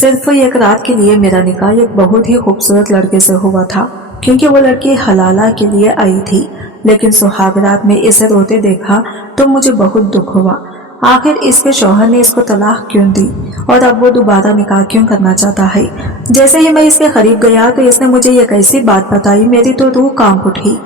सिर्फ एक रात के लिए मेरा निकाह एक बहुत ही खूबसूरत लड़के से हुआ था, क्योंकि वो लड़की हलाला के लिए आई थी। लेकिन सुहागरात में इसे रोते देखा तो मुझे बहुत दुख हुआ। आखिर इसके शौहर ने इसको तलाक क्यों दी और अब वो दोबारा निकाह क्यों करना चाहता है। जैसे ही मैं इसके करीब गया तो इसने मुझे एक ऐसी बात बताई, मेरी तो रूह कांप उठी।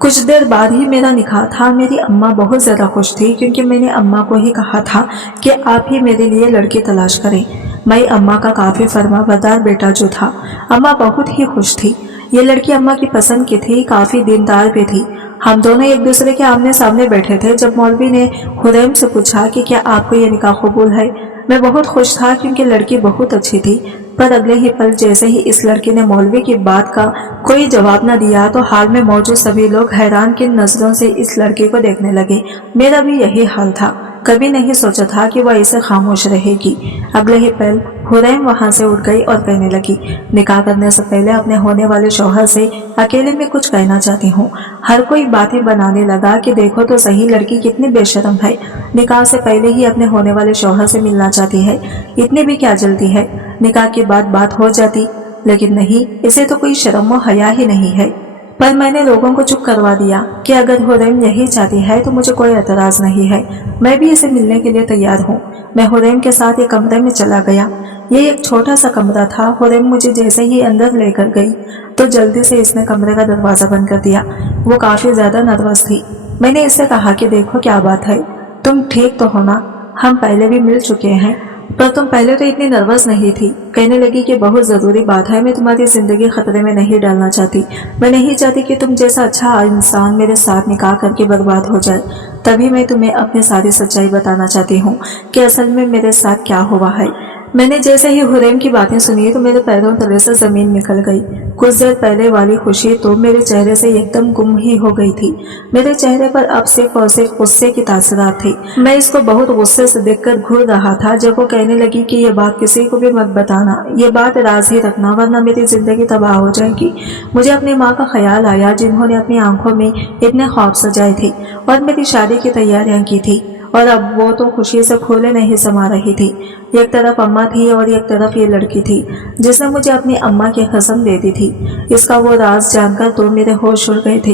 कुछ देर बाद ही मेरा निकाह था। मेरी अम्मा बहुत ज़्यादा खुश थी, क्योंकि मैंने अम्मा को ही कहा था कि आप ही मेरे लिए लड़की तलाश करें। मैं अम्मा का काफ़ी फरमाबरदार बेटा जो था। अम्मा बहुत ही खुश थी। ये लड़की अम्मा की पसंद की थी, काफ़ी दीनदार भी थी। हम दोनों एक दूसरे के आमने सामने बैठे थे जब मौलवी ने हुरैम से पूछा कि क्या आपको ये निकाह कबूल है। मैं बहुत खुश था, क्योंकि लड़की बहुत अच्छी थी। पर अगले ही पल जैसे ही इस लड़की ने मौलवी की बात का कोई जवाब न दिया तो हाल में मौजूद सभी लोग हैरान किन नजरों से इस लड़की को देखने लगे। मेरा भी यही हाल था। कभी नहीं सोचा था कि वह ऐसे खामोश रहेगी। अगले ही पल हुरैम वहां से उठ गई और कहने लगी, निकाह करने से पहले अपने होने वाले शौहर से अकेले में कुछ कहना चाहती हूँ। हर कोई बातें बनाने लगा कि देखो तो सही लड़की कितनी बेशर्म है, निकाह से पहले ही अपने होने वाले शौहर से मिलना चाहती है। इतनी भी क्या जल्दी है, निकाह के बाद बात हो जाती। लेकिन नहीं, इसे तो कोई शर्म व हया ही नहीं है। पर मैंने लोगों को चुप करवा दिया कि अगर हुरैम यही चाहती है तो मुझे कोई एतराज नहीं है। मैं भी इसे मिलने के लिए तैयार हूँ। मैं हुरैम के साथ एक कमरे में चला गया। ये एक छोटा सा कमरा था। हुरैम मुझे जैसे ही अंदर लेकर गई तो जल्दी से इसने कमरे का दरवाजा बंद कर दिया। वो काफी ज्यादा नर्वस थी। मैंने इससे कहा कि देखो क्या बात है, तुम ठीक तो हो ना, हम पहले भी मिल चुके हैं, पर तुम पहले तो इतनी नर्वस नहीं थी। कहने लगी कि बहुत ज़रूरी बात है, मैं तुम्हारी ज़िंदगी खतरे में नहीं डालना चाहती। मैं नहीं चाहती कि तुम जैसा अच्छा इंसान मेरे साथ निकाह करके बर्बाद हो जाए। तभी मैं तुम्हें अपनी सारी सच्चाई बताना चाहती हूँ कि असल में मेरे साथ क्या हुआ है। मैंने जैसे ही हुरैम की बातें सुनी तो मेरे पैरों तले से ज़मीन निकल गई। कुछ देर पहले वाली खुशी तो मेरे चेहरे से एकदम गुम ही हो गई थी। मेरे चेहरे पर अब सिर्फ और सिर्फ गुस्से की तासरात थी। मैं इसको बहुत गुस्से से देखकर घूर रहा था जब वो कहने लगी कि ये बात किसी को भी मत बताना, ये बात राज ही रखना, वरना मेरी जिंदगी तबाह हो जाएगी। मुझे अपनी माँ का ख्याल आया, जिन्होंने अपनी आंखों में इतने ख्वाब सजाए थे और मेरी शादी की तैयारियां की थी, और अब वो तो खुशी से फूले नहीं समा रही थी। एक तरफ अम्मा थी और एक तरफ ये लड़की थी जिसने मुझे अपनी अम्मा की कसम दे दी थी। इसका वो राज जानकर तो मेरे होश उड़ गए थे।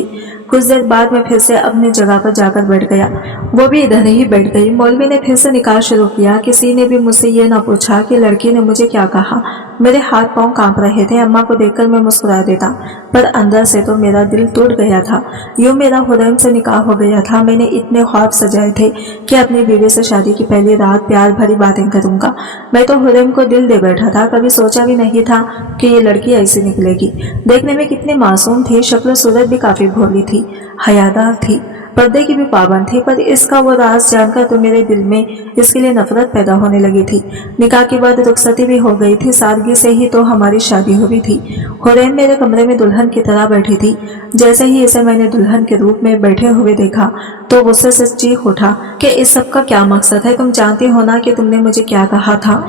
कुछ देर बाद मैं फिर से अपनी जगह पर जाकर बैठ गया। वो भी इधर ही बैठ गई। मौलवी ने फिर से निकाह शुरू किया। किसी ने भी मुझसे ये ना पूछा कि लड़की ने मुझे क्या कहा। मेरे हाथ पांव कांप रहे थे। अम्मा को देखकर मैं मुस्कुरा देता, पर अंदर से तो मेरा दिल टूट गया था। यूं मेरा हुरैम से निकाह हो गया था। मैंने इतने ख्वाब सजाए थे कि अपनी बीवी से शादी की पहली रात प्यार भरी बातें करूंगा। मैं तो हुरैम को दिल दे बैठा था। कभी सोचा भी नहीं था कि ये लड़की ऐसी निकलेगी। देखने में कितनी मासूम थी, शक्ल सूरत भी काफी भोली थी, हयादार थी, पर्दे की भी पाबंद थी। पर इसका वो राज जानकर तो मेरे दिल में इसके लिए नफरत पैदा होने लगी थी। निकाह के बाद रुखसती भी हो गई थी। सादगी से ही तो हमारी शादी हुई थी। हुरैम मेरे कमरे में दुल्हन की तरह बैठी थी। जैसे ही इसे मैंने दुल्हन के रूप में बैठे हुए देखा तो गुस्से से चीख उठा कि इस सब का क्या मकसद है। तुम जानती हो ना कि तुमने मुझे क्या कहा था।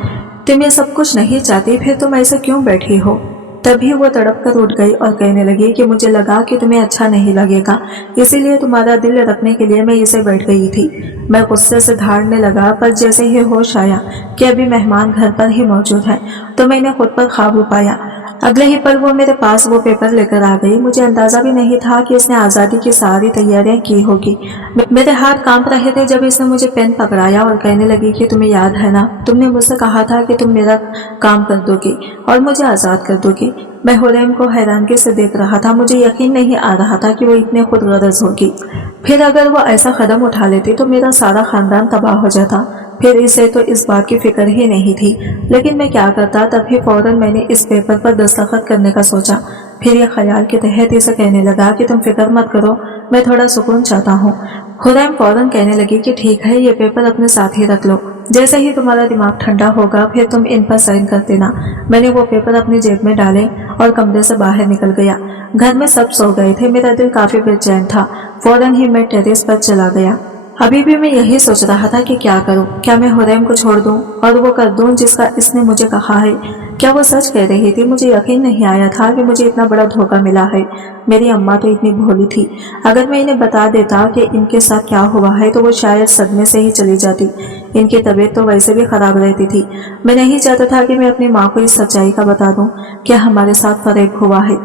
तुम ये सब कुछ नहीं चाहती, फिर तुम ऐसे क्यों बैठी हो। तभी वो तड़प कर उठ गई और कहने लगी कि मुझे लगा कि तुम्हें अच्छा नहीं लगेगा, इसीलिए तुम्हारा दिल रखने के लिए मैं इसे बैठ गई थी। मैं गुस्से से धाड़ने लगा, पर जैसे ही होश आया कि अभी मेहमान घर पर ही मौजूद है तो मैंने खुद पर काबू पाया। अगले ही पल वो मेरे पास वो पेपर लेकर आ गई। मुझे अंदाजा भी नहीं था कि इसने आज़ादी की सारी तैयारियां की होगी। मेरे हाथ कांप रहे थे जब इसने मुझे पेन पकड़ाया और कहने लगी कि तुम्हें याद है ना, तुमने मुझसे कहा था कि तुम मेरा काम कर दोगी और मुझे आज़ाद कर दोगी। मैं हुरैम को हैरानगी से देख रहा था। मुझे यकीन नहीं आ रहा था कि वो इतने खुदगर्ज होगी। फिर अगर वो ऐसा कदम उठा लेती तो मेरा सारा खानदान तबाह हो जाता। फिर इसे तो इस बात की फिक्र ही नहीं थी, लेकिन मैं क्या करता। तभी फौरन मैंने इस पेपर पर दस्तखत करने का सोचा। फिर यह ख्याल के तहत इसे कहने लगा कि तुम फिक्र मत करो, मैं थोड़ा सुकून चाहता हूँ। हुरैम फौरन कहने लगी कि ठीक है, ये पेपर अपने साथ ही रख लो, जैसे ही तुम्हारा दिमाग ठंडा होगा फिर तुम इन पर साइन कर देना। मैंने वो पेपर अपनी जेब में डाले और कमरे से बाहर निकल गया। घर में सब सो गए थे। मेरा दिल काफी बेचैन था। फौरन ही मैं टेरेस पर चला गया। अभी भी मैं यही सोच रहा था कि क्या करूं, क्या मैं हुरैम को छोड़ दूं और वो कर दूं जिसका इसने मुझे कहा है। क्या वो सच कह रही थी? मुझे यकीन नहीं आया था कि मुझे इतना बड़ा धोखा मिला है। मेरी अम्मा तो इतनी भोली थी, अगर मैं इन्हें बता देता कि इनके साथ क्या हुआ है तो वो शायद सदमे से ही चली जाती। इनकी तबीयत तो वैसे भी खराब रहती थी। मैं नहीं चाहता था कि मैं अपनी माँ को इस सच्चाई का बता दूं कि हमारे साथ फरेब हुआ है।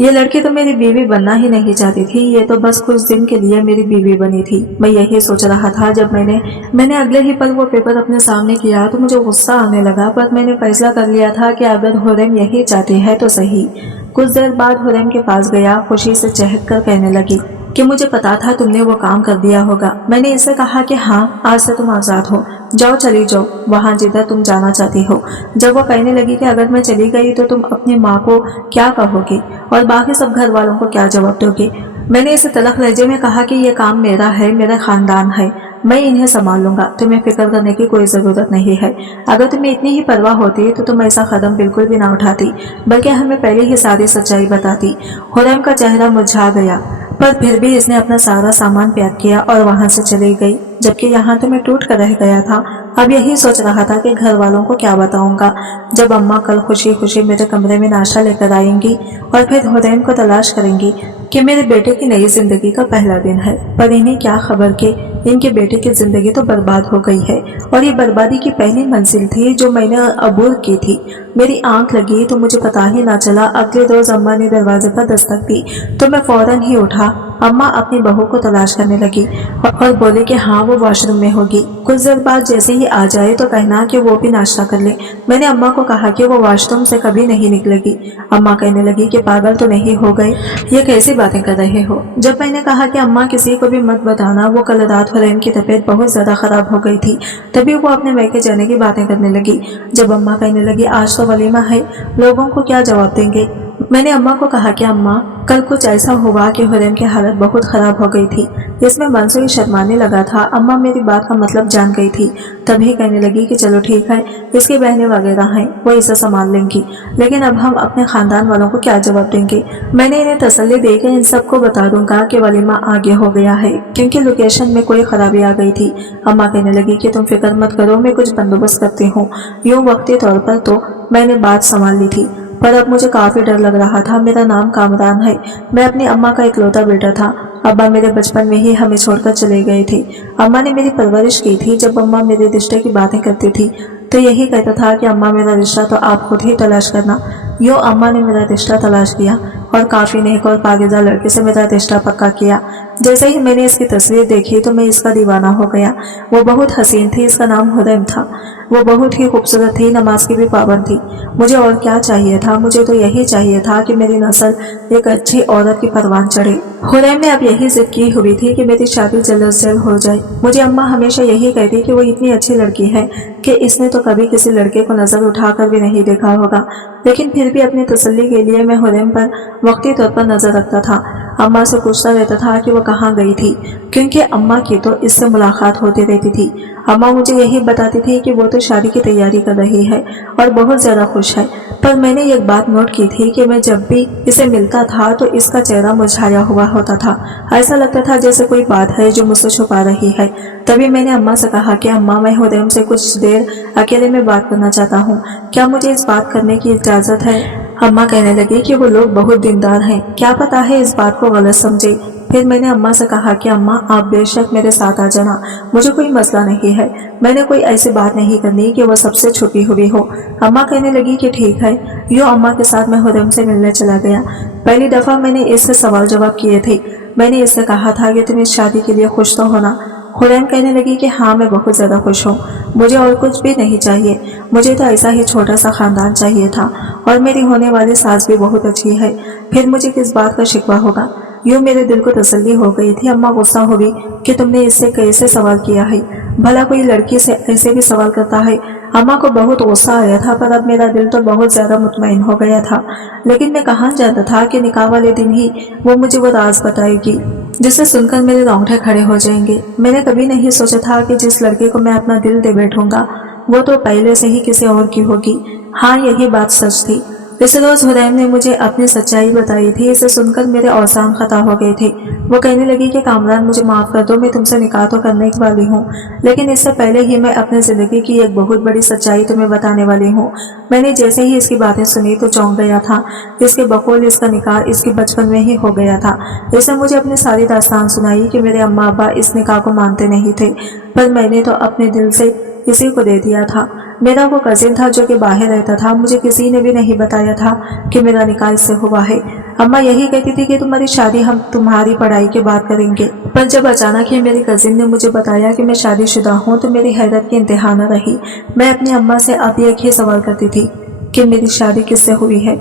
ये लड़की तो मेरी बीवी बनना ही नहीं चाहती थी, ये तो बस कुछ दिन के लिए मेरी बीवी बनी थी। मैं यही सोच रहा था जब मैंने अगले ही पल वो पेपर अपने सामने किया तो मुझे गुस्सा आने लगा, पर मैंने फैसला कर लिया था कि अगर हुरैम यही चाहती है तो सही। कुछ देर बाद हुरैम के पास गया, खुशी से चहक कर कहने लगी कि मुझे पता था तुमने वो काम कर दिया होगा। मैंने इससे कहा कि हाँ, आज से तुम आजाद हो, जाओ चली जाओ वहां जिधर तुम जाना चाहती हो। जब वो कहने लगी कि अगर मैं चली गई तो तुम अपनी माँ को क्या कहोगी और बाकी सब घर वालों को क्या जवाब दोगे, मैंने इसे तलख लहजे में कहा कि ये काम मेरा है, मेरा खानदान है, मैं इन्हें संभाल लूंगा, तुम्हें फिक्र करने की कोई जरूरत नहीं है। अगर तुम्हें इतनी ही परवाह होती तो तुम ऐसा कदम बिल्कुल भी ना उठाती, बल्कि हमें पहले ही सारी सच्चाई बताती। हुरैम का चेहरा मुरझा गया, पर फिर भी इसने अपना सारा सामान पैक किया और वहां से चली गई, जबकि यहाँ तो मैं टूट कर रह गया था। अब यही सोच रहा था कि घर वालों को क्या बताऊंगा जब अम्मा कल खुशी खुशी मेरे कमरे में नाश्ता लेकर आएंगी और फिर हुरैम को तलाश करेंगी कि मेरे बेटे की नई जिंदगी का पहला दिन है। पर इन्हें क्या खबर कि इनके बेटे की जिंदगी तो बर्बाद हो गई है और ये बर्बादी की पहली मंजिल थी जो मैंने अबूर की थी। मेरी आंख लगी तो मुझे पता ही ना चला, अगले रोज अम्मा ने दरवाजे पर दस्तक दी तो मैं फौरन ही उठा। अम्मा अपनी बहू को तलाश करने लगी और बोली कि हाँ, वो वॉशरूम में होगी। कुछ देर बाद जैसे ही आ जाए तो कहना कि वो भी नाश्ता कर ले। मैंने अम्मा को कहा कि वो वॉशरूम से कभी नहीं निकलेगी। अम्मा कहने लगी कि पागल तो नहीं हो गए, ये कैसी बातें कर रहे हो। जब मैंने कहा कि अम्मा किसी को भी मत बताना, वो कल रात हुरैम की तबीयत बहुत ज्यादा खराब हो गई थी, तभी वो अपने मैके जाने की बातें करने लगी। जब अम्मा कहने लगी आज तो वलीमा है, लोगों को क्या जवाब देंगे, मैंने अम्मा को कहा कि अम्मा कल कुछ ऐसा हुआ कि हुरैम की हालत बहुत खराब हो गई थी। इसमें मंसूर शर्माने लगा था। अम्मा मेरी बात का मतलब जान गई थी, तभी कहने लगी कि चलो ठीक है, इसकी बहनें वगैरह हैं, वो इसे संभाल लेंगी, लेकिन अब हम अपने खानदान वालों को क्या जवाब देंगे। मैंने इन्हें तसल्ली देकर इन सबको बता दूंगा कि वलीमा आगे हो गया है, क्योंकि लोकेशन में कोई खराबी आ गई थी। अम्मा कहने लगी कि तुम फिक्र मत करो, मैं कुछ बंदोबस्त करती हूँ। यूँ वक्ती तौर पर तो मैंने बात संभाल ली थी, पर अब मुझे काफी डर लग रहा था। मेरा नाम कामरान है, मैं अपनी अम्मा का इकलौता बेटा था। अब्बा मेरे बचपन में ही हमें छोड़कर चले गए थे। अम्मा ने मेरी परवरिश की थी। जब अम्मा मेरे रिश्ते की बातें करती थी तो यही कहता था कि अम्मा मेरा रिश्ता तो आप खुद ही तलाश करना। यूँ अम्मा ने मेरा रिश्ता तलाश किया और काफी नेक और पाकीज़ा लड़के से मेरा रिश्ता पक्का किया। जैसे ही मैंने इसकी तस्वीर देखी तो मैं इसका दीवाना हो गया। वो बहुत हसीन थी, इसका नाम हुरैम था। वो बहुत ही खूबसूरत थी, नमाज की भी पाबंद थी। मुझे और क्या चाहिए था, मुझे तो यही चाहिए था कि मेरी नस्ल एक अच्छी औरत की परवान चढ़े। हुरैम ने अब यही जिद की हुई थी कि मेरी शादी जल्द से जल्द हो जाए। मुझे अम्मा हमेशा यही कहती कि वो इतनी अच्छी लड़की है कि इसने तो कभी किसी लड़के को नजर उठाकर भी नहीं देखा होगा, लेकिन फिर भी अपनी तसल्ली के लिए मैं हुरैम पर वक्ती तौर पर नजर रखता था। अम्मा से पूछता रहता था कि वो कहाँ गई थी, क्योंकि अम्मा की तो इससे मुलाकात होती रहती थी। अम्मा मुझे यही बताती थी कि वो तो शादी की तैयारी कर रही है और बहुत ज्यादा खुश है। पर मैंने एक बात नोट की थी कि मैं जब भी इसे मिलता था तो इसका चेहरा मुरझाया हुआ होता था। ऐसा लगता था जैसे कोई बात है जो मुझसे छुपा रही है। तभी मैंने अम्मा से कहा कि अम्मा, मैं हुरैम से कुछ देर अकेले में बात करना चाहता हूँ, क्या मुझे इस बात करने की इजाजत है। अम्मा कहने लगी कि वो लोग बहुत दीनदार हैं, क्या पता है इस बात को गलत समझे। फिर मैंने अम्मा से कहा कि अम्मा, आप बेशक मेरे साथ आ जाना, मुझे कोई मसला नहीं है, मैंने कोई ऐसी बात नहीं करनी कि वो सबसे छुपी हुई हो। अम्मा कहने लगी कि ठीक है। यूँ अम्मा के साथ मैं हुरैम से मिलने चला गया। पहली दफा मैंने इससे सवाल जवाब किए थे। मैंने इससे कहा था कि तुम इस शादी के लिए खुश तो होना। हुरैम कहने लगी कि हाँ, मैं बहुत ज्यादा खुश हूँ, मुझे और कुछ भी नहीं चाहिए, मुझे तो ऐसा ही छोटा सा खानदान चाहिए था और मेरी होने वाली सास भी बहुत अच्छी है, फिर मुझे किस बात का शिकवा होगा। यूँ मेरे दिल को तसल्ली हो गई थी। अम्मा गुस्सा हो गई कि तुमने इससे कैसे सवाल किया है, भला कोई लड़की से ऐसे भी सवाल करता है। अम्मा को बहुत गुस्सा आया था, पर अब मेरा दिल तो बहुत ज्यादा मुतमईन हो गया था। लेकिन मैं कहाँ जानता था कि निकाह वाले दिन ही वो मुझे वो राज बताएगी जिसे सुनकर मेरे रोंगटे खड़े हो जाएंगे। मैंने कभी नहीं सोचा था कि जिस लड़के को मैं अपना दिल दे बैठूंगा वो तो पहले से ही किसी और की होगी। हाँ, यही बात सच थी। इस रोज हुरैम ने मुझे अपनी सच्चाई बताई थी। इसे सुनकर मेरे औसाम खता हो गए थे। वो कहने लगी कि कामरान मुझे माफ कर दो, मैं तुमसे निकाह तो करने वाली हूँ, लेकिन इससे पहले ही मैं अपनी जिंदगी की एक बहुत बड़ी सच्चाई तुम्हें बताने वाली हूँ। मैंने जैसे ही इसकी बातें सुनी तो चौंक गया था। इसके बकौल इसका निकाह इसके बचपन में ही हो गया था। इसने मुझे अपनी सारी दास्तान सुनाई कि मेरे अम्मा अब्बा इस निकाह को मानते नहीं थे, पर मैंने तो अपने दिल से इसी को दे दिया था। मेरा वो कजिन था जो कि बाहर रहता था। मुझे किसी ने भी नहीं बताया था कि मेरा निकाह इससे हुआ है। अम्मा यही कहती थी कि तुम्हारी शादी हम तुम्हारी पढ़ाई के बाद करेंगे, पर जब अचानक ही मेरी कजिन ने मुझे बताया कि मैं शादीशुदा हूँ तो मेरी हैरत की इंतहा न रही। मैं अपनी अम्मा से अब एक ही सवाल करती थी कि मेरी शादी किससे हुई है।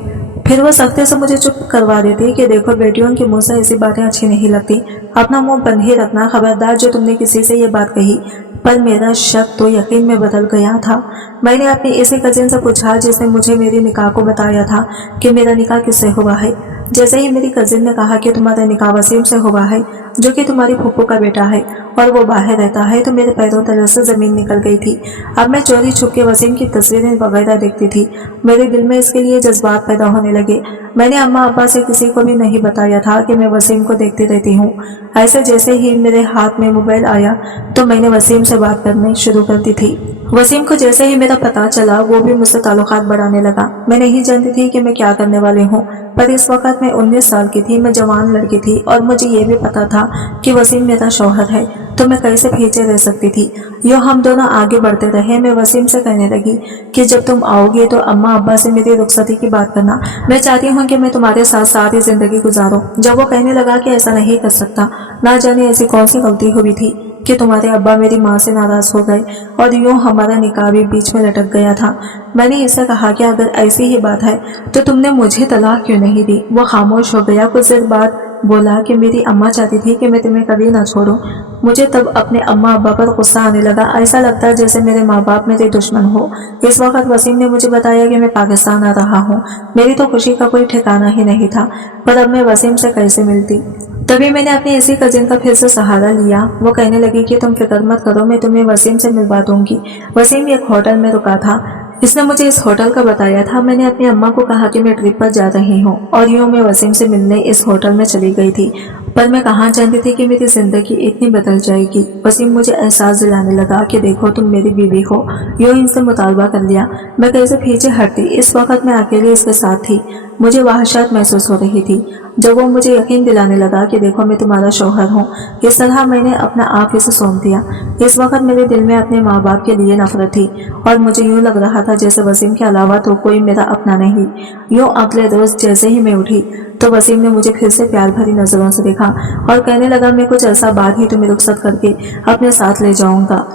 फिर वो सख्ते से मुझे चुप करवा देती कि देखो बेटियों के मुंह से ऐसी बातें अच्छी नहीं लगती, अपना मुंह बंद ही रखना, खबरदार जो तुमने किसी से ये बात कही। पर मेरा शक तो यकीन में बदल गया था। मैंने अपनी इसी कजिन से पूछा जिसने मुझे मेरी निकाह को बताया था कि मेरा निकाह किससे हुआ है। जैसे ही मेरी कजिन ने कहा कि तुम्हारा निकाह वसीम से हुआ है, जो कि तुम्हारी फूफू का बेटा है और वो बाहर रहता है, तो मेरे पैरों तले से जमीन निकल गई थी। अब मैं चोरी छुप के वसीम की तस्वीरें वगैरह देखती थी। मेरे दिल में इसके लिए जज्बात पैदा होने लगे। मैंने अम्मा अब्बा से किसी को भी नहीं बताया था कि मैं वसीम को देखती रहती हूँ। ऐसे जैसे ही मेरे हाथ में मोबाइल आया तो मैंने वसीम से बात करनी शुरू कर दी थी। वसीम को जैसे ही मेरा पता चला वो भी मुझसे ताल्लुकात बढ़ाने लगा। मैं नहीं जानती थी कि मैं क्या करने वाली हूँ, पर इस वक्त मैं 19 साल की थी, मैं जवान लड़की थी और मुझे ये भी पता था कि वसीम मेरा शौहर है, तो मैं कैसे पीछे रह सकती थी। यूँ हम दोनों आगे बढ़ते रहे। मैं वसीम से कहने लगी कि जब तुम आओगे तो अम्मा अब्बा से मेरी रुखसती की बात करना, मैं चाहती हूँ कि मैं तुम्हारे साथ सारी जिंदगी गुजारूं। जब वो कहने लगा कि ऐसा नहीं कर सकता, ना जाने ऐसी कौन सी गलती हुई थी कि तुम्हारे अब्बा मेरी माँ से नाराज हो गए और यूँ हमारा निकाह भी बीच में लटक गया था। मैंने इससे कहा कि अगर ऐसी ही बात है तो तुमने मुझे तलाक क्यों नहीं दी। वो खामोश हो गया। कुछ देर बाद बोला कि मेरी अम्मा चाहती थी कि मैं तुम्हें कभी ना छोड़ूं। मुझे तब अपने अम्मा अब्बा पर गुस्सा आने लगा। ऐसा लगता है जैसे मेरे माँ बाप मेरे दुश्मन हो। इस वक्त वसीम ने मुझे बताया कि मैं पाकिस्तान आ रहा हूँ। मेरी तो खुशी का कोई ठिकाना ही नहीं था, पर अब मैं वसीम से कैसे मिलती। तभी मैंने अपनी इसी कजिन का फिर से सहारा लिया। वो कहने लगी कि तुम फिक्र मत करो, मैं तुम्हें वसीम से मिलवा दूंगी। वसीम एक होटल में रुका था। इसने मुझे इस होटल का बताया था। मैंने अपनी अम्मा को कहा कि मैं ट्रिप पर जा रही हूँ और यूँ मैं वसीम से मिलने इस होटल में चली गई थी, पर मैं कहाँ जानती थी कि मेरी जिंदगी इतनी बदल जाएगी। वसीम मुझे एहसास दिलाने लगा कि देखो तुम मेरी बीवी हो। यूँ इनसे मुतालबा कर लिया। मैं कैसे पीछे हटती। इस वक्त मैं अकेले इसके साथ थी। मुझे वहशत महसूस हो रही थी जब वो मुझे यकीन दिलाने लगा कि देखो मैं तुम्हारा शौहर हूँ। इस तरह मैंने अपना आप इसे सौंप दिया। इस वक्त मेरे दिल में अपने माँ बाप के लिए नफरत थी और मुझे यूँ लग रहा था जैसे वसीम के अलावा तो कोई मेरा अपना नहीं। यूँ अगले रोज जैसे ही मैं उठी तो वसीम ने मुझे फिर से प्यार भरी नजरों से देखा और कहने लगा मैं कुछ ऐसा बात ही तुम्हें रुखसत करके अपने साथ ले जाऊंगा,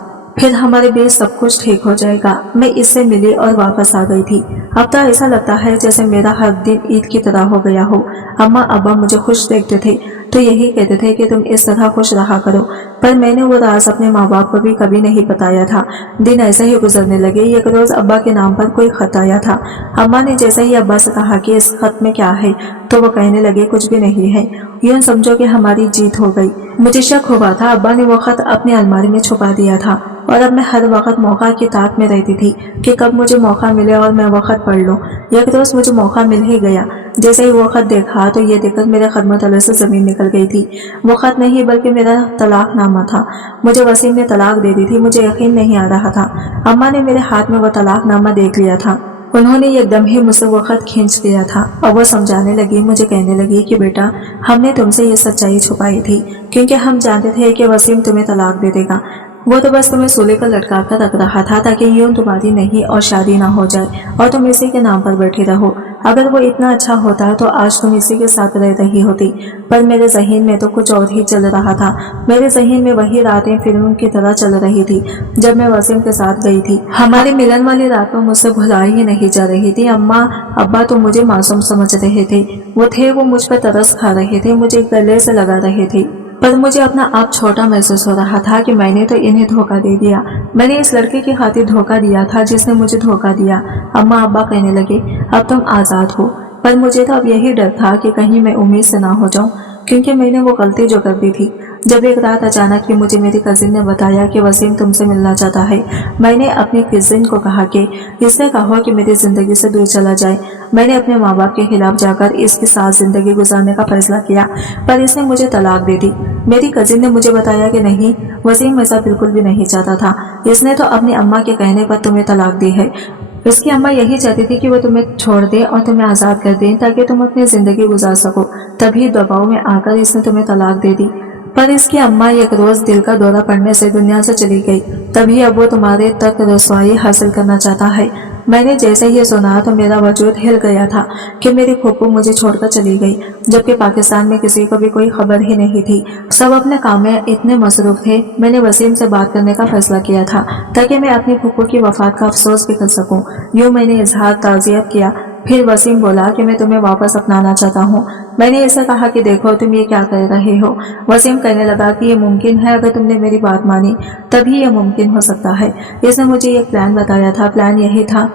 फिर हमारे बीच सब कुछ ठीक हो जाएगा। मैं इससे मिली और वापस आ गई थी। अब तो ऐसा लगता है जैसे मेरा हर दिन ईद की तरह हो गया हो। अम्मा अब्बा मुझे खुश देखते थे तो यही कहते थे कि तुम इस तरह खुश रहा करो, पर मैंने वो राज अपने माँ बाप को भी कभी नहीं बताया था। दिन ऐसे ही गुजरने लगे। एक रोज अब्बा के नाम पर कोई खत आया था। अम्मा ने जैसे ही अब्बा से कहा कि इस खत में क्या है, तो वो कहने लगे कुछ भी नहीं है, यूं समझो कि हमारी जीत हो गई। मुझे शक हुआ था अब्बा ने वो खत अपनी अलमारी में छुपा दिया था और अब मैं हर वक्त मौका की ताक में रहती थी कि कब मुझे मौका मिले और मैं वो खत पढ़ लूं। एक रोज मुझे मौका मिल ही गया। जैसे ही वो खत देखा तो ये देखकर मेरे कदमों तले से जमीन निकल गई थी। वो खत नहीं बल्कि मेरा तलाकनामा था। मुझे वसीम ने तलाक दे दी थी। मुझे यकीन नहीं आ रहा था। अम्मा ने मेरे हाथ में वो तलाकनामा देख लिया था। उन्होंने एकदम ही मुझसे वो खत खींच लिया था और वो समझाने लगी, मुझे कहने लगी कि बेटा हमने तुमसे ये सच्चाई छुपाई थी क्योंकि हम जानते थे कि वसीम तुम्हें तलाक दे देगा। वो तो बस तुम्हें सूले पर लटका कर रख रहा था ताकि यूं तुम्हारी नहीं और शादी ना हो जाए और तुम इसी के नाम पर बैठी रहो। अगर वो इतना अच्छा होता तो आज तुम इसी के साथ रह रही होती, पर मेरे जहन में तो कुछ और ही चल रहा था। मेरे जहन में वही रातें फिल्म की तरह चल रही थी जब मैं वसीम के साथ गई थी। हमारी मिलन वाली रातों मुझसे भुलाई ही नहीं जा रही थी। अम्मा अब्बा तो मुझे मासूम समझ रहे थे। वो मुझ पर तरस खा रहे थे, मुझे गले से लगा रहे थे, पर मुझे अपना आप छोटा महसूस हो रहा था कि मैंने तो इन्हें धोखा दे दिया। मैंने इस लड़के की खातिर धोखा दिया था जिसने मुझे धोखा दिया। अम्मा अब्बा कहने लगे अब तुम आज़ाद हो, पर मुझे तो अब यही डर था कि कहीं मैं उम्मीद से ना हो जाऊं, क्योंकि मैंने वो गलती जो कर दी थी जब एक रात अचानक ही मुझे मेरी कजिन ने बताया कि वसीम तुमसे मिलना चाहता है। मैंने अपनी कजिन को कहा कि इसने कहा कि मेरी जिंदगी से दूर चला जाए। मैंने अपने माँ बाप के खिलाफ जाकर इसके साथ जिंदगी गुजारने का फैसला किया, पर इसने मुझे तलाक दे दी। मेरी कजिन ने मुझे बताया कि नहीं, वसीम ऐसा बिल्कुल भी नहीं चाहता था। इसने तो अपनी अम्मा के कहने पर तुम्हें तलाक दी है। उसकी अम्मा यही चाहती थी कि वो तुम्हें छोड़ दे और तुम्हें आज़ाद कर दे ताकि तुम अपनी जिंदगी गुजार सको। तभी दबाव में आकर इसने तुम्हें तलाक दे दी। पर इसकी अम्मा एक रोज दिल का दौरा पड़ने से दुनिया से चली गई। तभी अब वो तुम्हारे तक रसवाई हासिल करना चाहता है। मैंने जैसे ही सुना तो मेरा वजूद हिल गया था कि मेरी फूफू मुझे छोड़कर चली गई, जबकि पाकिस्तान में किसी को भी कोई खबर ही नहीं थी। सब अपने काम में इतने मसरूफ थे। मैंने वसीम से बात करने का फैसला किया था ताकि मैं अपनी फूफू की वफात का अफसोस भी कर सकूं। यूं मैंने इजहार ताज़ियत किया। फिर वसीम बोला कि मैं तुम्हें वापस अपनाना चाहता हूँ। मैंने इसे कहा कि देखो तुम ये क्या कर रहे हो। वसीम कहने लगा कि ये मुमकिन है, अगर तुमने मेरी बात मानी तभी ये मुमकिन हो सकता है। इसने मुझे एक प्लान बताया था। प्लान यही था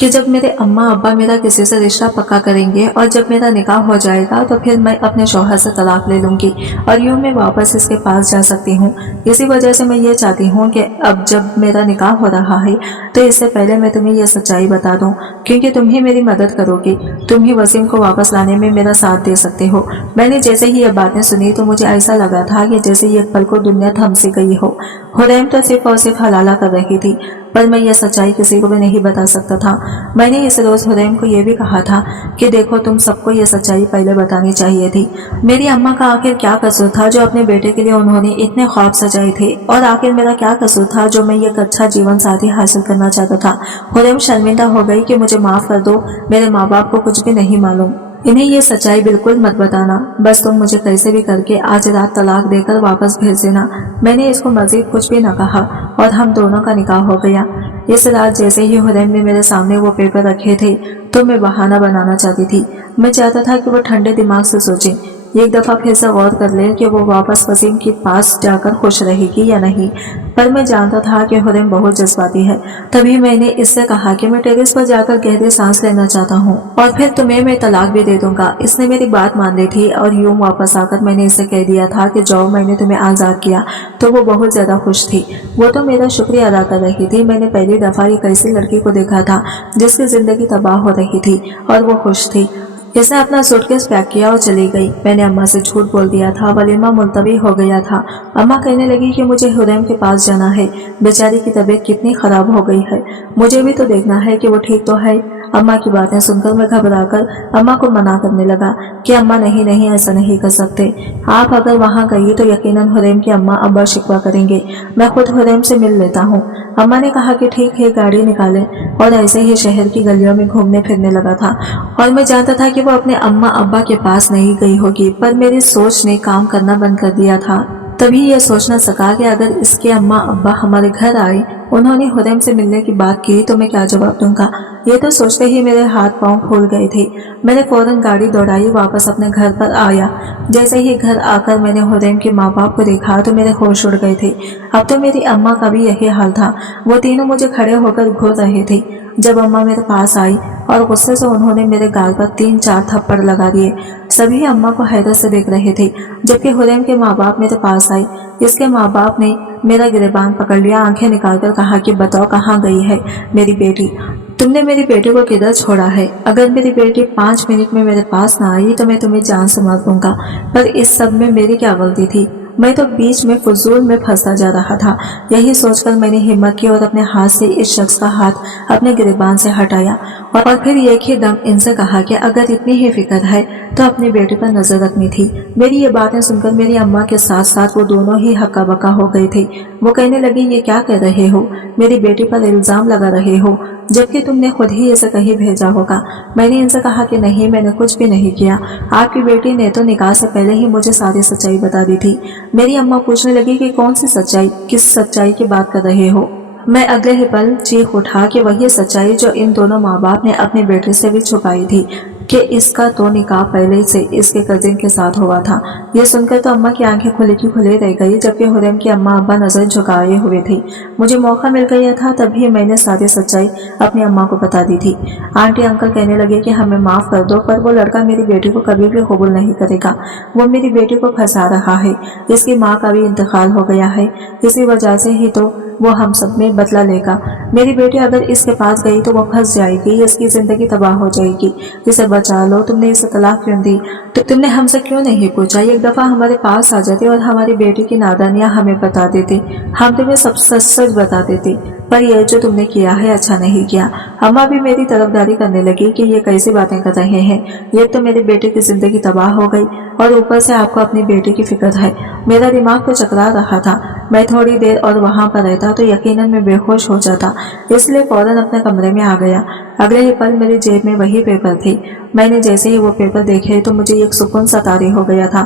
कि जब मेरे अम्मा अब्बा मेरा किसी से रिश्ता पक्का करेंगे और जब मेरा निकाह हो जाएगा तो फिर मैं अपने शौहर से तलाक ले लूंगी और यूं मैं वापस इसके पास जा सकती हूँ। इसी वजह से मैं ये चाहती हूँ कि अब जब मेरा निकाह हो रहा है तो इससे पहले मैं तुम्हें यह सच्चाई बता दूं, क्योंकि तुम ही मेरी मदद करोगी। तुम ही वसीम को वापस लाने में मेरा साथ दे सकते हो। मैंने जैसे ही ये बातें सुनी तो मुझे ऐसा लगा था कि जैसे एक पल को दुनिया थम सी गई हो। हुरैम तो सिर्फ और सिर्फ हलाला कर रही थी, पर मैं यह सच्चाई किसी को भी नहीं बता सकता था। मैंने इस रोज हुरैम को यह भी कहा था कि देखो तुम सबको यह सच्चाई पहले बतानी चाहिए थी। मेरी अम्मा का आखिर क्या कसूर था जो अपने बेटे के लिए उन्होंने इतने ख्वाब सजाए थे, और आखिर मेरा क्या कसूर था जो मैं एक अच्छा जीवन साथी हासिल करना चाहता था। हुरैम शर्मिंदा हो गई कि मुझे माफ कर दो, मेरे माँ बाप को कुछ भी नहीं मालूम। इन्हें ये सच्चाई बिल्कुल मत बताना, बस तुम मुझे कैसे भी करके आज रात तलाक देकर वापस भेज देना। मैंने इसको मजीद कुछ भी न कहा और हम दोनों का निकाह हो गया। इस रात जैसे ही हुरैम ने मेरे सामने वो पेपर रखे थे तो मैं बहाना बनाना चाहती थी। मैं चाहता था कि वो ठंडे दिमाग से सोचे, एक दफा फिर से गौर कर ले कि वो वापस वसीम के पास जाकर खुश रहेगी या नहीं। पर मैं जानता था कि हुरैम बहुत जज्बाती है। तभी मैंने इससे कहा कि मैं टेरेस पर जाकर गहरी सांस लेना चाहता हूँ और फिर तुम्हें मैं तलाक भी दे दूंगा। इसने मेरी बात मान ली थी और यूं वापस आकर मैंने इसे कह दिया था कि जाओ, मैंने तुम्हें आजाद किया। तो वो बहुत ज्यादा खुश थी। वो तो मेरा शुक्रिया अदा कर रही थी। मैंने पहली दफा एक ऐसी लड़की को देखा था जिसकी जिंदगी तबाह हो रही थी और वो खुश थी। इसने अपना सूटकेस पैक किया और चली गई। मैंने अम्मा से झूठ बोल दिया था। वलीमा मुलतवी हो गया था। अम्मा कहने लगी कि मुझे हुरैम के पास जाना है, बेचारी की तबीयत कितनी खराब हो गई है, मुझे भी तो देखना है कि वो ठीक तो है। अम्मा की बातें सुनकर मैं घबराकर अम्मा को मना करने लगा कि अम्मा नहीं नहीं, ऐसा नहीं कर सकते। आप अगर वहाँ गई तो यकीनन हुरैम की अम्मा अब्बा शिकवा करेंगे। मैं खुद हुरैम से मिल लेता हूँ। अम्मा ने कहा कि ठीक है, गाड़ी निकालें, और ऐसे ही शहर की गलियों में घूमने फिरने लगा था। और मैं जानता था कि वो अपने अम्मा अब्बा के पास नहीं गई होगी, पर मेरी सोच ने काम करना बंद कर दिया था। तभी यह सोचना सका कि अगर इसके अम्मा अब्बा हमारे घर आए, उन्होंने हुरैम से मिलने की बात की, तो मैं क्या जवाब दूंगा। ये तो सोचते ही मेरे हाथ पांव फूल गए थे। मैंने फौरन गाड़ी दौड़ाई, वापस अपने घर पर आया। जैसे ही घर आकर मैंने हुरैम के माँ बाप को देखा तो मेरे होश उड़ गए थे। अब तो मेरी अम्मा का भी यही हाल था। वो तीनों मुझे खड़े होकर घूर रहे थे। जब अम्मा मेरे पास आई और गुस्से से उन्होंने मेरे गाल पर 3-4 थप्पड़ लगा दिए। सभी अम्मा को हैरत से देख रहे थे, जबकि हुरैम के माँ बाप मेरे पास आए। इसके माँ बाप ने मेरा गिरबान पकड़ लिया, आंखें निकालकर कहा कि बताओ कहाँ गई है मेरी बेटी, तुमने मेरी बेटी को किधर छोड़ा है। अगर मेरी बेटी 5 मिनट में मेरे पास ना आई तो मैं तुम्हें जान से मार दूंगा। पर इस सब में मेरी क्या गलती थी। मैं तो बीच में फजूल में फंसा जा रहा था। यही सोचकर मैंने हिम्मत की और अपने हाथ से इस शख्स का हाथ अपने गिरबान से हटाया और फिर एक ही दम इनसे कहा कि अगर इतनी ही फिक्र है तो अपनी बेटी पर नजर रखनी थी। मेरी ये बातें सुनकर मेरी अम्मा के साथ साथ वो दोनों ही हक्का बक्का हो गए थे। वो कहने लगी, ये क्या कर रहे हो, मेरी बेटी पर इल्जाम लगा रहे हो, जबकि तुमने खुद ही इसे कहीं भेजा होगा। मैंने इनसे कहा कि नहीं, मैंने कुछ भी नहीं किया। आपकी बेटी ने तो निकाह से पहले ही मुझे सारी सच्चाई बता दी थी। मेरी अम्मा पूछने लगी कि कौन सी सच्चाई, किस सच्चाई की बात कर रहे हो। मैं अगले ही पल चीख उठा कि वही सच्चाई जो इन दोनों माँ बाप ने अपने बेटे से भी छुपाई थी। कि इसका तो निकाह पहले से इसके कजिन के साथ हुआ था। ये सुनकर तो अम्मा की आंखें खुली की खुली रह गई, जबकि हुरैम की अम्मा अब्बा नजर झुकाए हुए थे। मुझे मौका मिल गया था, तभी मैंने सारी सच्चाई अपनी अम्मा को बता दी थी। आंटी अंकल कहने लगे कि हमें माफ कर दो, पर वो लड़का मेरी बेटी को कभी भी कबूल नहीं करेगा। वो मेरी बेटी को फंसा रहा है। इसकी माँ का भी इंतकाल हो गया है, इसी वजह से ही तो वो हम सब में बदला लेगा। मेरी बेटी अगर इसके पास गई तो वो फंस जाएगी, इसकी जिंदगी तबाह हो जाएगी। इसे बचा लो। तुमने इसे तलाक क्यों दी? तो तुमने हमसे क्यों नहीं पूछा? एक दफा हमारे पास आ जाते और हमारी बेटी की नादानियां हमें बता देते, हम तुम्हें सब सच सच बता देते। पर यह जो तुमने किया है अच्छा नहीं किया। अम्मा भी मेरी तरफदारी करने लगी कि ये कैसी बातें कर रहे हैं, ये तो मेरी बेटी की जिंदगी तबाह हो गई और ऊपर से आपको अपनी बेटी की फिक्र है। मेरा दिमाग तो चकरा रहा था। मैं थोड़ी देर और वहां पर रहता तो यकीनन मैं बेहोश हो जाता, इसलिए फौरन अपने कमरे में आ गया। अगले ही पल मेरी जेब में वही पेपर थे। मैंने जैसे ही वो पेपर देखे तो मुझे एक सुकून सा तारी हो गया था।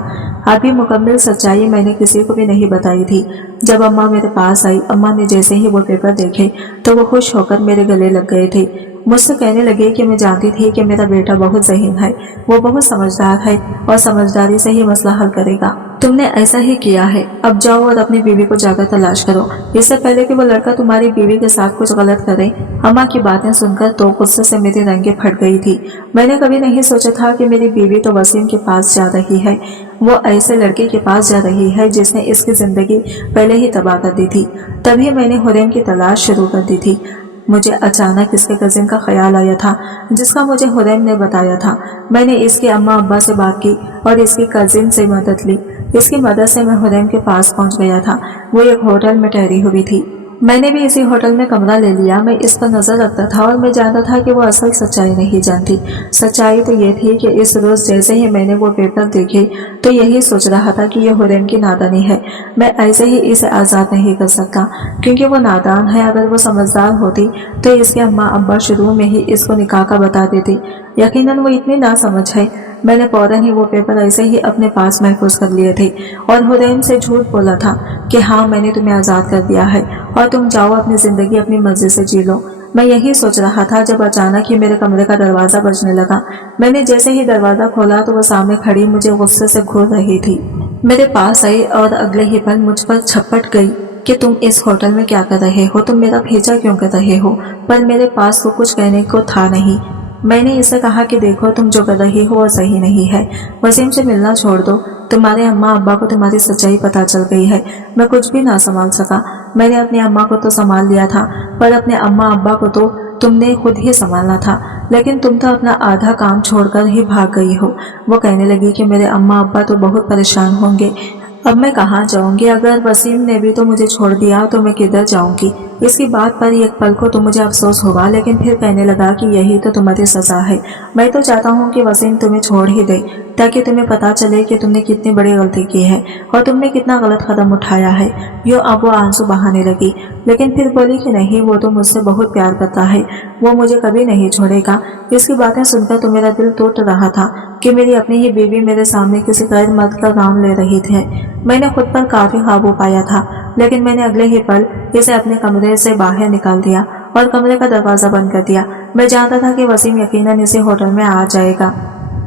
अभी मुकम्मल सच्चाई मैंने किसी को भी नहीं बताई थी। जब अम्मा मेरे पास आई, अम्मा ने जैसे ही वो पेपर देखे तो वो खुश होकर मेरे गले लग गए थे। मुझसे कहने लगे कि मैं जानती थी कि मेरा बेटा बहुत ज़हीन है, वो बहुत समझदार है और समझदारी से ही मसला हल करेगा। तुमने ऐसा ही किया है। अब जाओ और अपनी बीवी को जाकर तलाश करो, इससे पहले कि वो लड़का तुम्हारी बीवी के साथ कुछ गलत करे। अम्मा की बातें सुनकर तो गुस्से से मेरी रंगें फट गई थी। मैंने कभी नहीं सोचा था कि मेरी बीवी तो वसीम के पास जा रही है, वो ऐसे लड़के के पास जा रही है जिसने इसकी जिंदगी पहले ही तबाह कर दी थी। तभी मैंने हुरैम की तलाश शुरू कर दी थी। मुझे अचानक इसके कजिन का ख्याल आया था, जिसका मुझे हुरैम ने बताया था। मैंने इसके अम्मा अब्बा से बात की और इसकी कजिन से मदद ली। इसकी मदद से मैं हुरैम के पास पहुंच गया था। वो एक होटल में ठहरी हुई थी। मैंने भी इसी होटल में कमरा ले लिया। मैं इस पर नजर रखता था और मैं जानता था कि वो असल सच्चाई नहीं जानती। सच्चाई तो ये थी कि इस रोज जैसे ही मैंने वो पेपर देखे तो यही सोच रहा था कि ये हुरैम की नादानी है। मैं ऐसे ही इसे आज़ाद नहीं कर सकता, क्योंकि वो नादान है। अगर वो समझदार होती तो इसके अम्मा अब्बा शुरू में ही इसको निकाह का बता देती। यकीनन वो इतनी नासमझ है। मैंने फौरन ही वो पेपर ऐसे ही अपने पास महफूज कर लिए थे और हुरैम से झूठ बोला था कि हाँ, मैंने तुम्हें आज़ाद कर दिया है और तुम जाओ अपनी ज़िंदगी अपनी मर्जी से जी लो। मैं यही सोच रहा था जब अचानक ही मेरे कमरे का दरवाज़ा बजने लगा। मैंने जैसे ही दरवाज़ा खोला तो वो सामने खड़ी मुझे गुस्से से घूर रही थी। मेरे पास आई और अगले ही पल मुझ पर झपट गई कि तुम इस होटल में क्या कर रहे हो, तुम मेरा भेजा क्यों कर रहे हो? पर मेरे पास तो कुछ कहने को था नहीं। मैंने इसे कहा कि देखो, तुम जो कर रही हो वो सही नहीं है। वसीम से मिलना छोड़ दो। तुम्हारे अम्मा अब्बा को तुम्हारी सच्चाई पता चल गई है। मैं कुछ भी ना संभाल सका। मैंने अपनी अम्मा को तो संभाल लिया था, पर अपने अम्मा अब्बा को तो तुमने खुद ही संभालना था। लेकिन तुम तो अपना आधा काम छोड़कर ही भाग गई हो। वो कहने लगी कि मेरे अम्मा अब्बा तो बहुत परेशान होंगे। अब मैं कहाँ जाऊंगी? अगर वसीम ने भी तो मुझे छोड़ दिया तो मैं किधर जाऊंगी? इसकी बात पर एक पल को तो मुझे अफसोस हुआ, लेकिन फिर कहने लगा कि यही तो तुम्हारी सजा है। मैं तो चाहता हूँ कि वसीम तुम्हें छोड़ ही दे, ताकि तुम्हें पता चले कि तुमने कितनी बड़ी गलती की है और तुमने कितना गलत कदम उठाया है। यूँ अब वो आंसू बहाने लगी, लेकिन फिर बोली कि नहीं, वो तो मुझसे बहुत प्यार करता है, वो मुझे कभी नहीं छोड़ेगा। इसकी बातें सुनकर तो मेरा दिल टूट रहा था कि मेरी अपनी ही बीवी मेरे सामने किसी गैर मर्द का काम ले रही थी। मैंने खुद पर काफी काबू पाया था, लेकिन मैंने अगले ही पल इसे अपने कमरे से बाहर निकाल दिया और कमरे का दरवाजा बंद कर दिया। मैं जानता था कि वसीम यकीनन इसी होटल में आ जाएगा।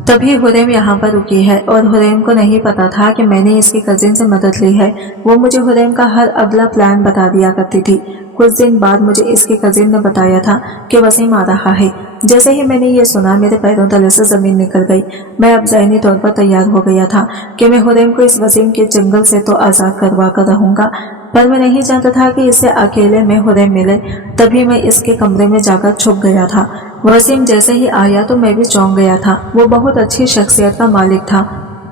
तभी हुरैम यहाँ पर रुकी है और हुरैम को नहीं पता था कि मैंने इसकी कजिन से मदद ली है। वो मुझे हुरैम का हर अगला प्लान बता दिया करती थी। कुछ दिन बाद मुझे इसकी कजिन ने बताया था कि वसीम आ रहा है। जैसे ही मैंने ये सुना, मेरे पैरों तले से जमीन निकल गई। मैं अब ज़हनी तौर पर तैयार हो गया था कि मैं हुरैम को इस वसीम के जंगल से तो आज़ाद करवा कर रहूँगा, पर मैं नहीं चाहता था कि इसे अकेले में हुरैम मिले। तभी मैं इसके कमरे में जाकर छुप गया था। वसीम जैसे ही आया तो मैं भी चौंक गया था। वो बहुत अच्छी शख्सियत का मालिक था,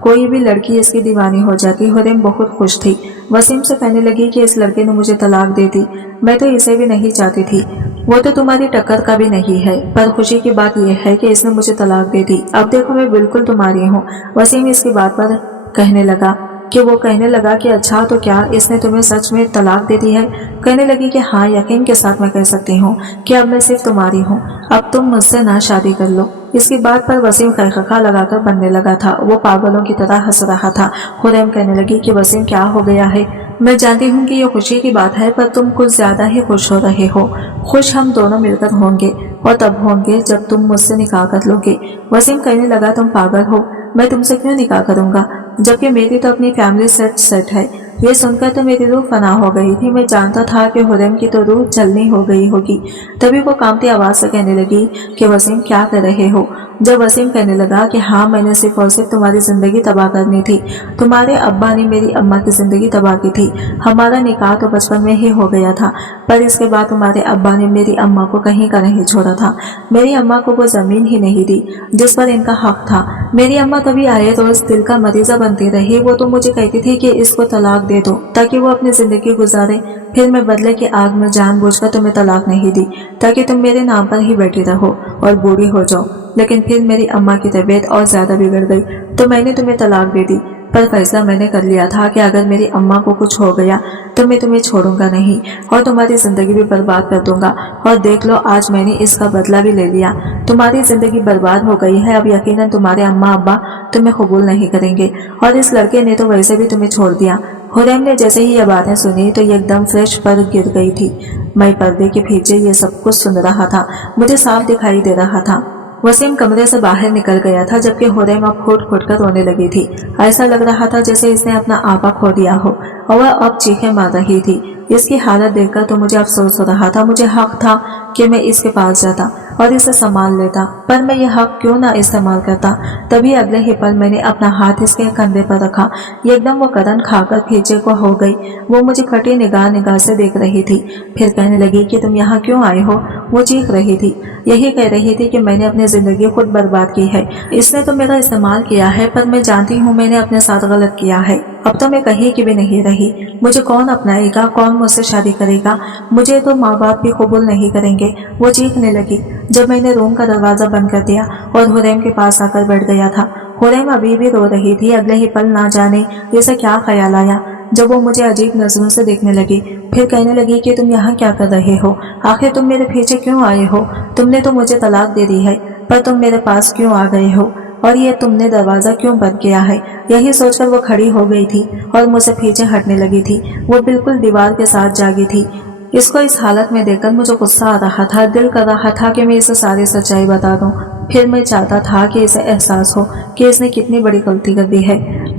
कोई भी लड़की इसकी दीवानी हो जाती। हुरैम बहुत खुश थी। वसीम से कहने लगी कि इस लड़के ने मुझे तलाक दे दी। मैं तो इसे भी नहीं चाहती थी, वो तो तुम्हारी टक्कर का भी नहीं है, पर खुशी की बात यह है कि इसने मुझे तलाक दे दी। अब देखो, मैं बिल्कुल तुम्हारी हूँ। वसीम इसकी बात पर कहने लगा कि अच्छा, तो क्या इसने तुम्हें सच में तलाक दे दी है? कहने लगी कि हाँ, यकीन के साथ मैं कह सकती हूँ कि अब मैं सिर्फ तुम्हारी हूँ। अब तुम मुझसे ना शादी कर लो। इसकी बात पर वसीम खैखा लगाकर बनने लगा था। वो पागलों की तरह हंस रहा था। हुरैम कहने लगी कि वसीम, क्या हो गया है? मैं जानती हूँ कि ये खुशी की बात है, पर तुम कुछ ज्यादा ही खुश हो रहे हो। खुश हम दोनों मिलकर होंगे। और तब होंगे जब तुम मुझसे निकाह कर लोगे। वसीम कहने लगा, तुम पागल हो, मैं तुमसे क्यों निकाह करूंगा, जबकि मेरी तो अपनी फैमिली सेट है। ये सुनकर तो मेरी रूह फना हो गई थी। मैं जानता था कि हुरैम की तो रूह चलनी हो गई होगी। तभी वो कांपती आवाज से कहने लगी कि वसीम क्या कर रहे हो। जब वसीम कहने लगा कि हाँ, मैंने सिर्फ और सिर्फ तुम्हारी जिंदगी तबाह करनी थी। तुम्हारे अब्बा ने मेरी अम्मा की जिंदगी तबाह की थी। हमारा निकाह तो बचपन में ही हो गया था, पर इसके बाद तुम्हारे अब्बा ने मेरी अम्मा को कहीं का नहीं छोड़ा था। मेरी अम्मा को वो जमीन ही नहीं दी जिस पर इनका हक था। मेरी अम्मा कभी आए रोज दिल का मरीजा बनती रही। वो तो मुझे कहती थी कि इसको तलाक दे दो ताकि वो अपनी जिंदगी गुजारे। फिर मैं बदले की आग में जानबूझकर तुम्हें तलाक नहीं दी ताकि तुम मेरे नाम पर ही बैठी रहो और बूढ़ी हो जाओ। लेकिन फिर मेरी अम्मा की तबीयत और ज्यादा बिगड़ गई तो मैंने तुम्हें तलाक दे दी। पर फैसला मैंने कर लिया था कि अगर मेरी अम्मा को कुछ हो गया तो मैं तुम्हें छोड़ूंगा नहीं और तुम्हारी जिंदगी भी बर्बाद कर दूंगा। और देख लो, आज मैंने इसका बदला भी ले लिया। तुम्हारी जिंदगी बर्बाद हो गई है। अब यकीनन तुम्हारे अम्मा अब्बा तुम्हें कबूल नहीं करेंगे और इस लड़के ने तो वैसे भी तुम्हें छोड़ दिया। हुरैम ने जैसे ही ये बातें सुनी तो ये एकदम फ्रेश पर गिर गई थी। मैं पर्दे के पीछे ये सब कुछ सुन रहा था, मुझे साफ दिखाई दे रहा था। वसीम कमरे से बाहर निकल गया था जबकि हुरैम अब फूट फूट कर रोने लगी थी। ऐसा लग रहा था जैसे इसने अपना आपा खो दिया हो और वह अब चीखें मार रही थी। इसकी हालत देखकर तो मुझे अफसोस हो रहा था। मुझे हक था कि मैं इसके पास जाता और इसे संभाल लेता, पर मैं यह हक क्यों ना इस्तेमाल करता। तभी अगले ही पल मैंने अपना हाथ इसके कंधे पर रखा। ये एकदम वो कदम खाकर पीछे को हो गई। वो मुझे फटी निगाह से देख रही थी। फिर कहने लगी कि तुम यहाँ क्यों आए हो। वो चीख रही थी, यही कह रही थी कि मैंने अपनी जिंदगी खुद बर्बाद की है। इसने तो मेरा इस्तेमाल किया है, पर मैं जानती हूँ मैंने अपने साथ गलत किया है। अब तो मैं कहीं की भी नहीं रही। मुझे कौन अपनाएगा, कौन मुझसे शादी करेगा। मुझे तो माँ बाप भी कबूल नहीं करेंगे। वो चीखने लगी जब मैंने रूम का दरवाजा बंद कर दिया और हुरैम के पास आकर बैठ गया था। हुरैम अभी भी रो रही थी। अगले ही पल ना जाने इसे क्या ख्याल आया जब वो मुझे अजीब नजरों से देखने लगी। फिर कहने लगी कि तुम यहाँ क्या कर रहे हो, आखिर तुम मेरे पीछे क्यों आए हो। तुमने तो मुझे तलाक दे दी है, पर तुम मेरे पास क्यों आ गए हो और ये तुमने दरवाजा क्यों बंद किया है। यही सोचकर वो खड़ी हो गई थी और मुझसे पीछे हटने लगी थी। वो बिल्कुल दीवार के साथ जागी थी। इसको इस हालत में देखकर मुझे गुस्सा आ रहा था। दिल कर रहा था कि मैं इसे सारी सच्चाई बता दूं। फिर मैं चाहता था कि इसे एहसास हो कि इसने कितनी बड़ी गलती कर दी है।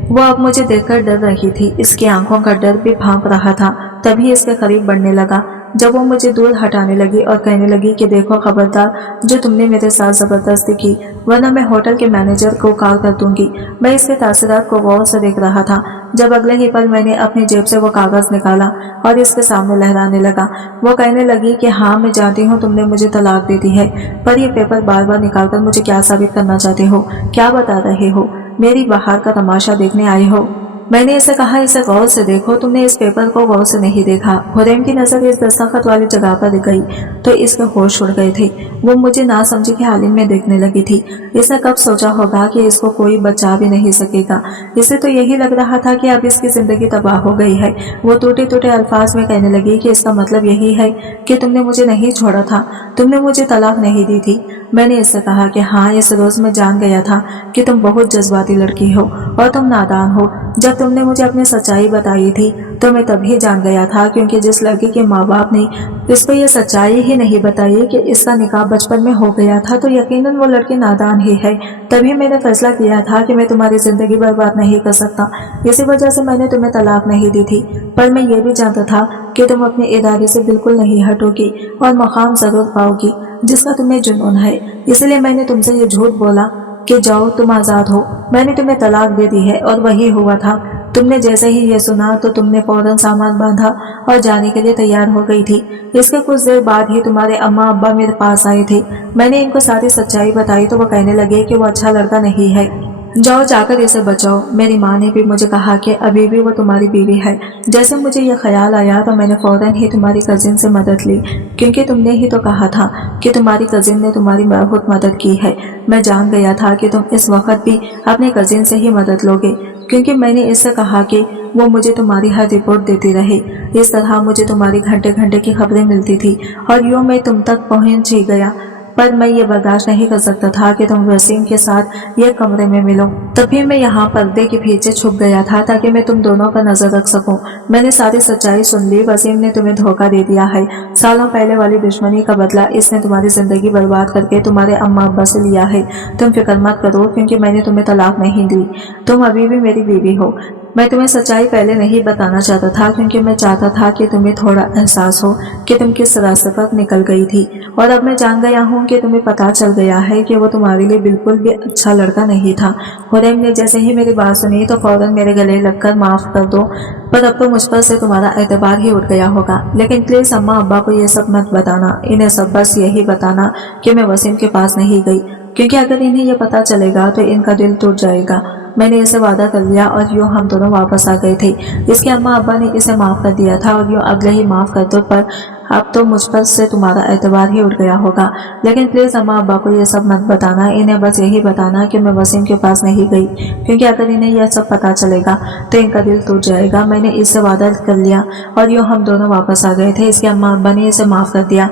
वो अब मुझे देखकर डर रही थी। इसकी आंखों का डर भी भांप रहा था। तभी इसके करीब बढ़ने लगा जब वो मुझे दूर हटाने लगी और कहने लगी कि देखो खबरदार जो तुमने मेरे साथ जबरदस्ती की, वरना मैं होटल के मैनेजर को कॉल कर दूंगी। मैं इसके तासीरात को गौर से देख रहा था जब अगले ही पल मैंने अपनी जेब से वो कागज निकाला और इसके सामने लहराने लगा। वो कहने लगी कि हाँ, मैं जानती हूँ तुमने मुझे तलाक दे दी है, पर ये पेपर बार बार निकालकर मुझे क्या साबित करना चाहते हो, क्या बता रहे हो। मेरी बाहर का तमाशा देखने आए हो। मैंने इसे कहा, इसे गौर से देखो। तुमने इस पेपर को गौर से नहीं देखा। हुरैम की नजर इस दस्तखत वाली जगह पर गई तो इसके होश उड़ गए थे। वो मुझे ना समझी के हालिम में देखने लगी थी। इसने कब सोचा होगा कि इसको कोई बचा भी नहीं सकेगा। इसे तो यही लग रहा था कि अब इसकी जिंदगी तबाह हो गई है। वो टूटे टूटे अल्फाज में कहने लगी कि इसका मतलब यही है कि तुमने मुझे नहीं छोड़ा था, तुमने मुझे तलाक नहीं दी थी। मैंने इससे कहा कि हाँ, इस रोज मैं जान गया था कि तुम बहुत जज्बाती लड़की हो और तुम नादान हो। जब तुमने मुझे अपनी सच्चाई बताई थी तो मैं तभी जान गया था, क्योंकि जिस लड़की के माँ बाप ने इसको ये सच्चाई ही नहीं बताई कि इसका निकाह बचपन में हो गया था, तो यकीनन वो लड़की नादान ही है। तभी मैंने फैसला किया था कि मैं तुम्हारी जिंदगी बर्बाद नहीं कर सकता। इसी वजह से मैंने तुम्हें तलाक नहीं दी थी, पर मैं ये भी जानता था कि तुम अपने इरादे से बिल्कुल नहीं हटोगी और मकाम जरूर पाओगी जिसका तुम्हें जुनून है। इसलिए मैंने तुमसे ये झूठ बोला कि जाओ तुम आजाद हो। मैंने तुम्हें तलाक दे दी है और वही हुआ था। तुमने जैसे ही ये सुना तो तुमने फौरन सामान बांधा और जाने के लिए तैयार हो गई थी। इसके कुछ देर बाद ही तुम्हारे अम्मा अब्बा मेरे पास आए थे। मैंने इनको सारी सच्चाई बताई तो वो कहने लगे कि वो अच्छा लड़का नहीं है, जाओ जाकर इसे बचाओ। मेरी माँ ने भी मुझे कहा कि अभी भी वो तुम्हारी बीवी है। जैसे मुझे यह ख्याल आया तो मैंने फौरन ही तुम्हारी कजिन से मदद ली, क्योंकि तुमने ही तो कहा था कि तुम्हारी कजिन ने तुम्हारी बहुत मदद की है। मैं जान गया था कि तुम इस वक्त भी अपने कजिन से ही मदद लोगे, क्योंकि मैंने इससे कहा कि वो मुझे तुम्हारी हर रिपोर्ट देती रहे। इस तरह मुझे तुम्हारी घंटे घंटे की खबरें मिलती थी और यूं मैं तुम तक पहुंच ही गया। पर मैं ये बर्दाश्त नहीं कर सकता था कि तुम वसीम के साथ ये कमरे में मिलो। तभी मैं यहाँ पर्दे के पीछे छुप गया था ताकि मैं तुम दोनों पर नजर रख सकूं। मैंने सारी सच्चाई सुन ली। वसीम ने तुम्हें धोखा दे दिया है। सालों पहले वाली दुश्मनी का बदला इसने तुम्हारी जिंदगी बर्बाद करके तुम्हारे अम्मा अब्बा से लिया है। तुम फिक्र मत करो, क्योंकि मैंने तुम्हें तलाक नहीं दी। तुम अभी भी मेरी बीवी हो। मैं तुम्हें सच्चाई पहले नहीं बताना चाहता था, क्योंकि मैं चाहता था कि तुम्हें थोड़ा एहसास हो कि तुम किस रास्ते पर निकल गई थी। और अब मैं जान गया हूँ कि तुम्हें पता चल गया है कि वो तुम्हारे लिए बिल्कुल भी अच्छा लड़का नहीं था। हुरैम ने जैसे ही मेरी बात सुनी तो फौरन मेरे गले लगकर माफ कर दो, पर अब तो मुझ पर से तुम्हारा एतबार ही उठ गया होगा। लेकिन प्लीज अम्मा अब्बा को ये सब मत बताना। इन्हें सब बस यही बताना कि मैं वसीम के पास नहीं गई, क्योंकि अगर इन्हें ये पता चलेगा तो इनका दिल टूट जाएगा। मैंने इसे वादा कर लिया और यूँ हम दोनों वापस आ गए थे। इसके अम्मा अब्बा ने इसे माफ कर दिया था और यूँ अगले ही माफ कर दो, पर अब तो मुझ पर से तुम्हारा एतबार ही उठ गया होगा। लेकिन प्लीज अम्मा अब्बा को ये सब मत बताना। इन्हें बस यही बताना कि मैं वसीम के पास नहीं गई, क्योंकि अगर इन्हें यह सब पता चलेगा तो इनका दिल टूट जाएगा। मैंने इससे वादा कर लिया और यूँ हम दोनों वापस आ गए थे। इसके अम्मा अब्बा ने इसे माफ कर दिया।